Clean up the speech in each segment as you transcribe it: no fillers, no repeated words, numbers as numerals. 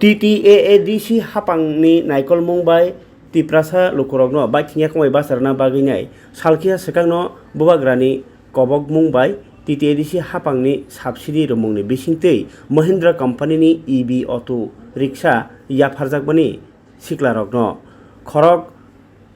TTAADC hapangni naikol mungbai tiprasa lukurokno baithingya kongbai basarna baginai salkia sekangno bubagrani kobok mungbai TTAADC hapangni subsidy romongni bisingtei Mahindra company ni EV auto rickshaw yapharjakbani siklarokno khorok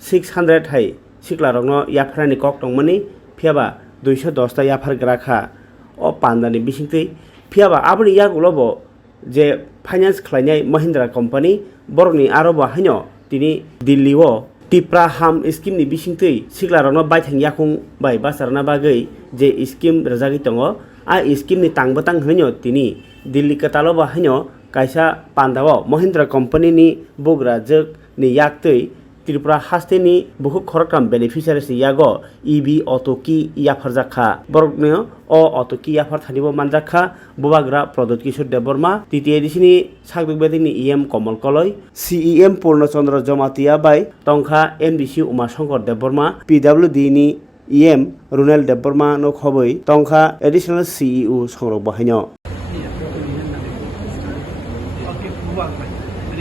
600 hai siklarokno yapharani kok tongmani phiaba 210 ta yaphargra kha o pandani bisingtei phiaba aboni yagulobo je finance khlainai Mahindra company borokni arobo haino tini Delhi o tipra ham scheme ni bisingtei siklarokno baithang yakung bai basarna bagei je scheme rajagi tongo a scheme ni tangbatang haino tini Delhi kataloba haino kaisa pandao Mahindra company ni bogra jek ni yaktei Tripura haste ni buhuk khorokam beneficiaries ni yago EV auto ki yapharjakha borokno o auto ki yaphar thanibo manjakha bubagra Pradot Kishore Deborma TTAADC ni sakbekbedi ni EM Komal Koloi CEM Purnachandra Jomatia bai tongkha MDC Uma Shankar Deborma PWD ni EM Runel Deborma no khoboi tongkha additional CEO Songrok Bahaino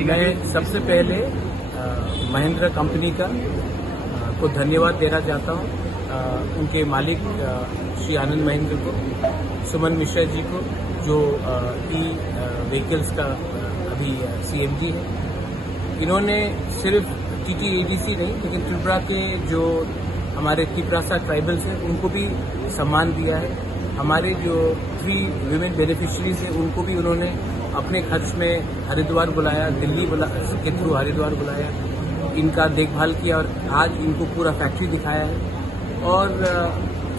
मैं सबसे पहले Mahindra company का को धन्यवाद देना चाहता हूं उनके मालिक श्री आनंद महिंद्रा को सुमन मिश्रा जी को जो ई व्हीकल्स का अभी CMD है। इन्होंने सिर्फ TTAADC नहीं लेकिन त्रिपुरा के जो हमारे तिपरासा ट्राइबल्स हैं उनको भी सम्मान दिया है। हमारे जो 3 विमेन बेनिफिशियरीज हैं उनको भी उन्होंने अपने खर्च में हरिद्वार बुलाया, दिल्ली के थ्रू हरिद्वार बुलाया, इनका देखभाल किया और आज इनको पूरा फैक्ट्री दिखाया है। और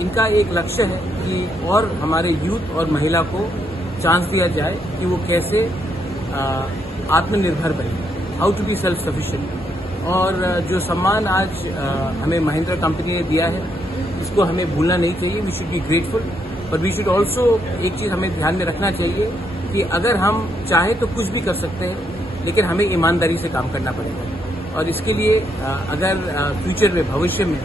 इनका एक लक्ष्य है कि और हमारे यूथ और महिला को चांस दिया जाए कि वो कैसे आत्मनिर्भर बने, how to be self sufficient. और जो सम्मान आज हमें महिंद्रा कंपनी ने दिया है इसको हमें भूलना नहीं चाहिए। We should be grateful but we should also एक चीज़ हमें ध्यान में रखना चाहिए कि अगर हम चाहे तो कुछ भी कर सकते हैं लेकिन हमें ईमानदारी से काम करना पड़ेगा। और इसके लिए अगर फ्यूचर में भविष्य में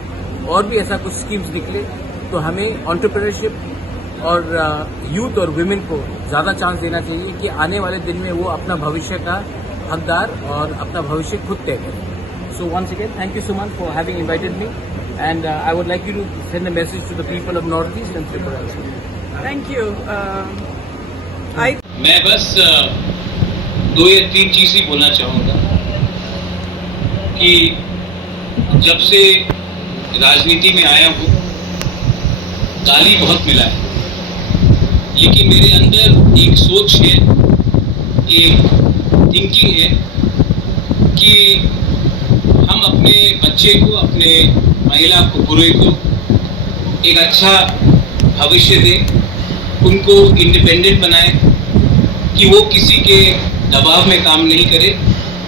और भी ऐसा कुछ स्कीम्स निकले तो हमें एंटरप्रेन्योरशिप और यूथ और वुमेन को ज़्यादा चांस देना चाहिए कि आने वाले दिन में वो अपना भविष्य का हकदार और अपना भविष्य खुद तय करें। So once again thank you so much for having invited me and I would like you to send a message to the people of north east and Tripura. Thank you. मैं बस 2 या 3 चीज़ ही बोलना चाहूँगा कि जब से राजनीति में आया हूँ गाली बहुत मिला है लेकिन मेरे अंदर एक सोच है, एक थिंकिंग है कि हम अपने बच्चे को, अपने महिला को, पुरुष को एक अच्छा भविष्य दें, उनको इंडिपेंडेंट बनाएं कि वो किसी के दबाव में काम नहीं करे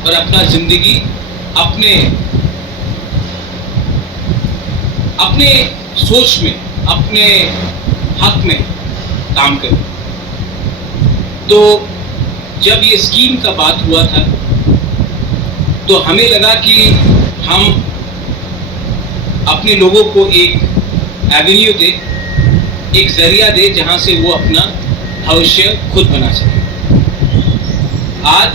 और अपना जिंदगी अपने सोच में, अपने हक में काम करे। तो जब ये स्कीम का बात हुआ था तो हमें लगा कि हम अपने लोगों को एक एवेन्यू दे, एक जरिया दे जहां से वो अपना भविष्य खुद बना सके। आज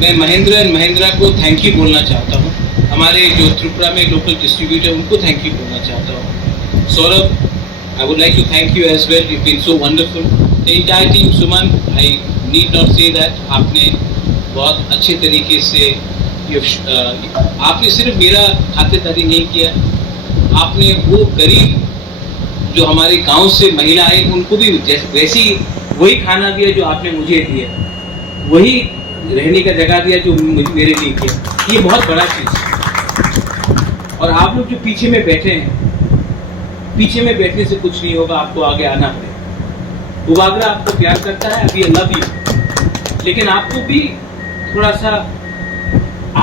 मैं महिंद्रा को थैंक यू बोलना चाहता हूँ। हमारे जो त्रिपुरा में लोकल डिस्ट्रीब्यूटर उनको थैंक यू बोलना चाहता हूँ। Saurabh, I would like to thank you as well, you been so wonderful. The entire team, Suman, I need not say that, आपने बहुत अच्छे तरीके से आपने सिर्फ मेरा खातिरदारी नहीं किया, आपने वो गरीब जो हमारे गांव से महिला है उनको भी वैसी वही खाना दिया जो आपने मुझे दिया, वही रहने का जगह दिया जो मेरे लिए किया। ये बहुत बड़ा चीज़ है। और आप लोग जो पीछे में बैठे हैं, पीछे में बैठने से कुछ नहीं होगा, आपको आगे आना पड़ेगा। बुबागरा आपको प्यार करता है, अभी लव यू, लेकिन आपको भी थोड़ा सा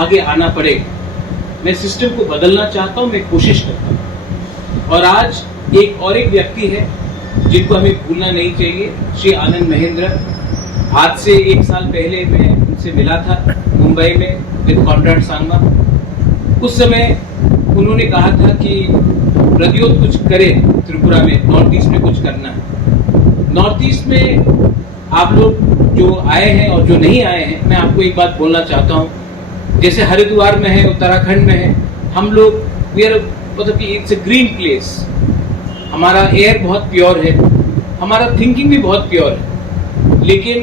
आगे आना पड़ेगा। मैं सिस्टम को बदलना चाहता हूँ, मैं कोशिश करता हूँ। और आज एक व्यक्ति है जिनको हमें भूलना नहीं चाहिए, श्री आनंद महिंद्रा। आज से 1 साल पहले मैं उनसे मिला था मुंबई में विद कॉन्ट्रैक्ट सांगमा। उस समय उन्होंने कहा था कि प्रद्योत कुछ करे, त्रिपुरा में नॉर्थ ईस्ट में कुछ करना है। नॉर्थ ईस्ट में आप लोग जो आए हैं और जो नहीं आए हैं, मैं आपको एक बात बोलना चाहता हूँ। जैसे हरिद्वार में है, उत्तराखंड में है, हम लोग मतलब कि इट्स अ ग्रीन प्लेस, हमारा एयर बहुत प्योर है, हमारा थिंकिंग भी बहुत प्योर है, लेकिन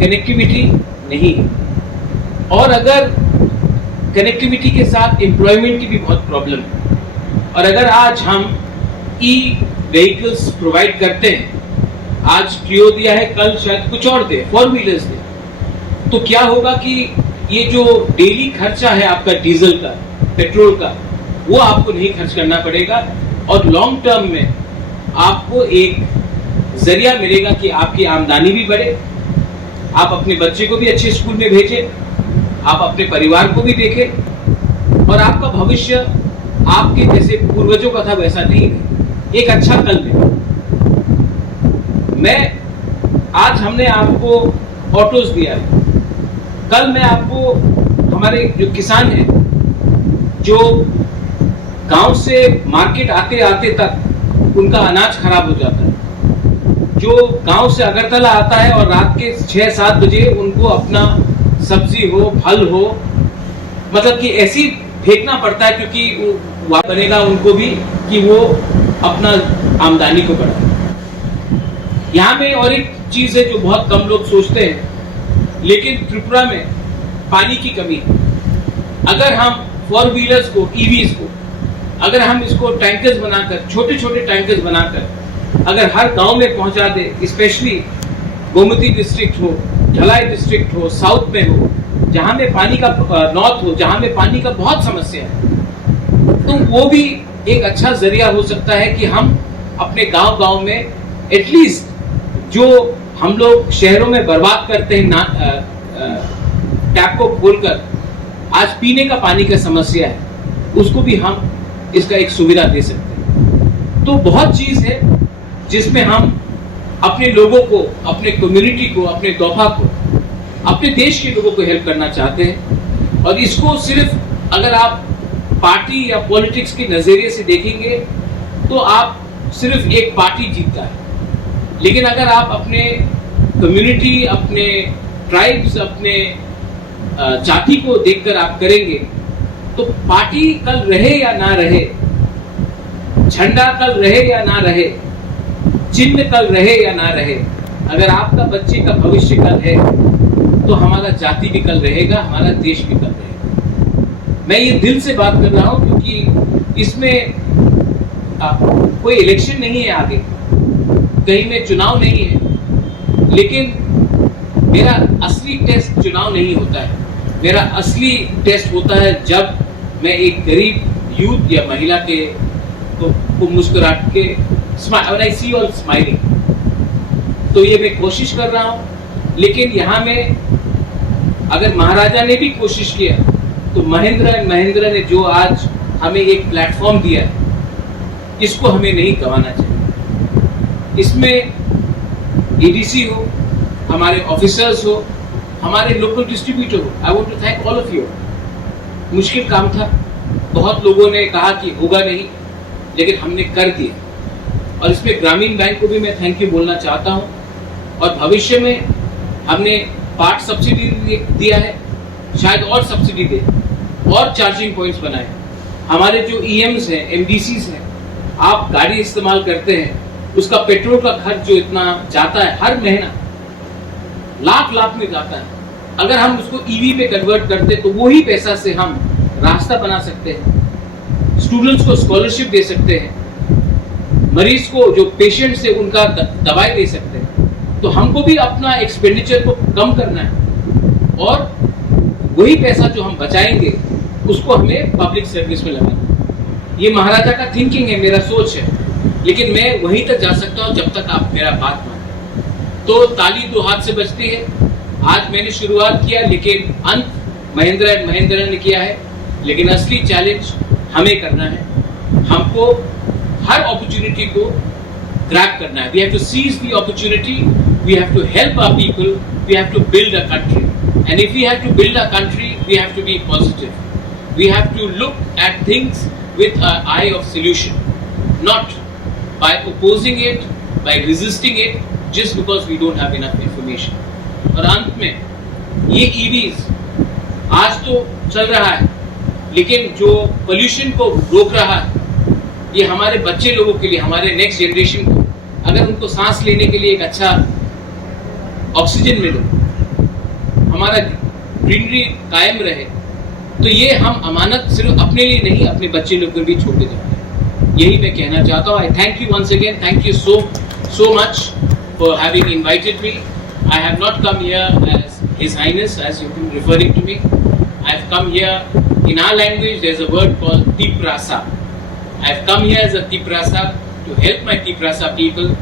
कनेक्टिविटी नहीं है। और अगर कनेक्टिविटी के साथ एम्प्लॉयमेंट की भी बहुत प्रॉब्लम है। और अगर आज हम ई व्हीकल्स प्रोवाइड करते हैं, आज क्लियो दिया है, कल शायद कुछ और दे, 4 व्हीलर्स दे, तो क्या होगा कि ये जो डेली खर्चा है आपका डीजल का, पेट्रोल का, वो आपको नहीं खर्च करना पड़ेगा और लॉन्ग टर्म में आपको एक जरिया मिलेगा कि आपकी आमदनी भी बढ़े, आप अपने बच्चे को भी अच्छे स्कूल में भेजें, आप अपने परिवार को भी देखें और आपका भविष्य आपके जैसे पूर्वजों का था वैसा नहीं है, एक अच्छा कल में। आज हमने आपको ऑटोज दिया है, कल मैं आपको हमारे जो किसान हैं, जो गांव से मार्केट आते आते तक उनका अनाज खराब हो जाता है, जो गांव से अगरतला आता है और रात के 6-7 बजे उनको अपना सब्जी हो, फल हो, मतलब कि ऐसी फेंकना पड़ता है क्योंकि वो बनेगा उनको भी कि वो अपना आमदनी को बढ़ाए। यहाँ में और एक चीज है जो बहुत कम लोग सोचते हैं, लेकिन त्रिपुरा में पानी की कमी है। अगर हम 4 व्हीलर्स को, ईवीज को, अगर हम इसको टैंकर्स बनाकर, छोटे छोटे टैंकर्स बनाकर अगर हर गांव में पहुंचा दे, स्पेशली गोमती डिस्ट्रिक्ट हो, ढलाई डिस्ट्रिक्ट हो, साउथ में हो, जहां में पानी का, नॉर्थ हो, जहां में पानी का बहुत समस्या है, तो वो भी एक अच्छा जरिया हो सकता है कि हम अपने गांव गांव में एटलीस्ट जो हम लोग शहरों में बर्बाद करते हैं टैप को खोलकर, आज पीने का पानी का समस्या है, उसको भी हम इसका एक सुविधा दे सकते हैं। तो बहुत चीज है जिसमें हम अपने लोगों को, अपने कम्युनिटी को, अपने दोफा को, अपने देश के लोगों को हेल्प करना चाहते हैं। और इसको सिर्फ अगर आप पार्टी या पॉलिटिक्स के नजरिए से देखेंगे तो आप सिर्फ एक पार्टी जीतता है, लेकिन अगर आप अपने कम्युनिटी, अपने ट्राइब्स, अपने जाति को देखकर आप करेंगे तो पार्टी कल रहे या ना रहे, झंडा कल रहे या ना रहे, चिन्ह कल रहे या ना रहे, अगर आपका बच्चे का भविष्य कल है तो हमारा जाति भी कल रहेगा, हमारा देश भी कल रहेगा। मैं ये दिल से बात कर रहा हूं क्योंकि इसमें कोई इलेक्शन नहीं है आगे, कहीं में चुनाव नहीं है, लेकिन मेरा असली टेस्ट चुनाव नहीं होता है। मेरा असली टेस्ट होता है जब मैं एक गरीब यूथ या महिला के को मुस्कुराहट के when I see all smiling, तो ये मैं कोशिश कर रहा हूं। लेकिन यहाँ में अगर महाराजा ने भी कोशिश किया तो महेंद्र ने जो आज हमें एक प्लेटफॉर्म दिया है, इसको हमें नहीं गंवाना चाहिए। इसमें एडीसी हो, हमारे ऑफिसर्स हो, हमारे लोकल डिस्ट्रीब्यूटर हो, I want to thank all of you. मुश्किल काम था, बहुत लोगों ने कहा कि होगा नहीं, लेकिन हमने कर दिया। और इसमें ग्रामीण बैंक को भी मैं थैंक यू बोलना चाहता हूँ। और भविष्य में हमने पार्ट सब्सिडी दिया है, शायद और सब्सिडी दे, और चार्जिंग पॉइंट्स बनाए। हमारे जो ईएम्स हैं, एमडीसीज हैं, आप गाड़ी इस्तेमाल करते हैं, उसका पेट्रोल का खर्च जो इतना जाता है हर महीना, लाख में जाता है, अगर हम उसको ईवी पे कन्वर्ट करते तो वही पैसा से हम रास्ता बना सकते हैं, स्टूडेंट्स को स्कॉलरशिप दे सकते हैं, मरीज को जो पेशेंट से उनका दवाई दे सकते हैं। तो हमको भी अपना एक्सपेंडिचर को कम करना है और वही पैसा जो हम बचाएंगे उसको हमें पब्लिक सर्विस में लगाना है। ये महाराजा का थिंकिंग है, मेरा सोच है, लेकिन मैं वहीं तक जा सकता हूँ जब तक आप मेरा बात माने। तो ताली 2 हाथ से बजती है। आज मैंने शुरुआत किया, लेकिन अंत महेंद्र ने किया है। लेकिन असली चैलेंज हमें करना है, हमको हर अपॉर्चुनिटी को ग्रैब करना है। We have to seize the opportunity, we have to help our people, we have to build a country. And if we have to build a country, we have to be positive, we have to look at things with an eye of solution, not by opposing it, by resisting it, just because we don't have enough information. और अंत में ये EVs आज तो चल रहा है, लेकिन जो पोल्यूशन को रोक रहा है ये हमारे बच्चे लोगों के लिए, हमारे नेक्स्ट जनरेशन को, अगर उनको सांस लेने के लिए एक अच्छा ऑक्सीजन मिले, हमारा ग्रीनरी कायम रहे, तो ये हम अमानत सिर्फ अपने लिए नहीं अपने बच्चे लोग पर भी छोड़ के जाते हैं। यही मैं कहना चाहता हूँ। I thank you once again, thank you so much for having invited me. I have not come here as His Highness, as you've been referring to me. I have come here, in our language there's a word called Tiprasa. I have come here as a Tiprasa to help my Tiprasa people